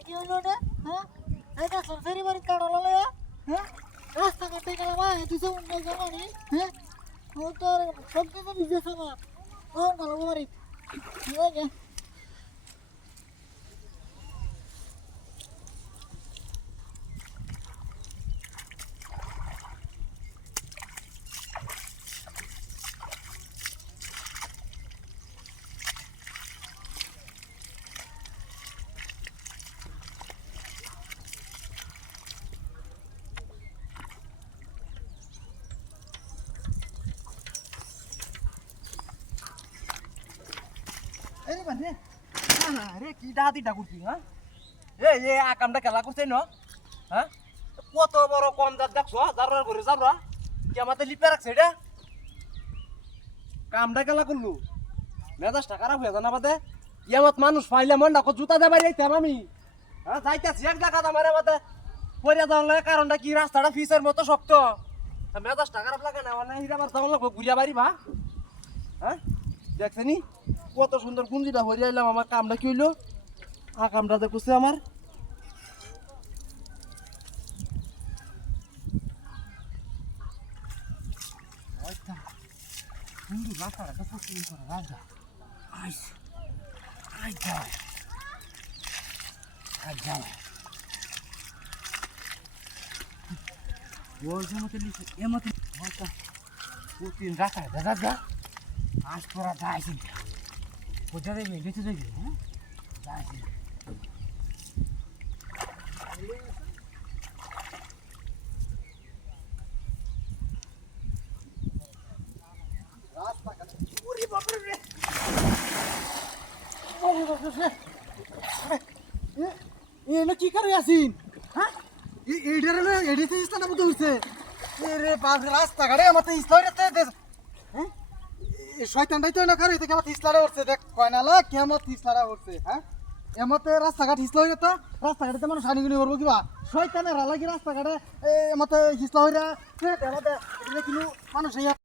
কি হইলো রে? হ্যাঁ এটা সরকারি বাড়ি কাটালো লে হ্যাঁ রাস্তা কাটতে গেলাম তুই সব উন্নয় জানি হ্যাঁ ও তোর সব কিছু নিজে সমান ও ভালো বাড়ি ঠিক আছে এই মানে আরে কি ডাহাতিটা করছি হ্যাঁ এই আকামটা খেলা করছে ন হ্যাঁ কত বড় কম জাত দেখছো যার করে যাবরা কি আমাদের লিপে রাখছে এটা কামটা খেলা করলু মেজাজটা খারাপ হয়ে জানা বাদে ইয়ামত মানুষ পাইলে মন না জুতা দেবাই যাইতাম আমি হ্যাঁ যাইতাছি এক দেখা আমার বাদে পড়িয়া যাওয়ার লাগে কারণটা কি রাস্তাটা ফিসের মতো শক্ত মেজাজটা খারাপ লাগে না মানে হিরাবার যাওয়ার লাগবে ঘুরিয়া বাড়ি বা হ্যাঁ দেখছেনি কত সুন্দর গুঞ্জিটা হরিয়া এলাম আমার কামটা কি হইলো কামটা দেখছে আমার বন্ধু রাস্তাটা তো প্রচুর করে রাজা আইস আই যাও আই যাও ওই জমতে লিখে এমতে হয়তো প্রতিদিন রাস্তায় দাদা আজ তোরা যাইছি কোথা দেবে গেছে দেখবি হ্যাঁ যাইছি কি করে আসিন হ্যাঁ এইটার এডিতে ইসলাম মতো হইছে রে বাপ রাস্তাঘাটে আমাতে ইসলাম হ্যাঁ শয়তানটাই তো না করে থেকে আমার ইসলামে উঠছে দেখ কয় না লাগ কেমত ইসলামে উঠছে হ্যাঁ এমতে রাস্তাঘাট হিসলা হয়ে যেত রাস্তাঘাটে মানুষ হানিগুনি করবো কিবা শয়তানের হালাকি রাস্তাঘাটে এমতে হিসলা হইরা এমতে কিন্তু মানুষ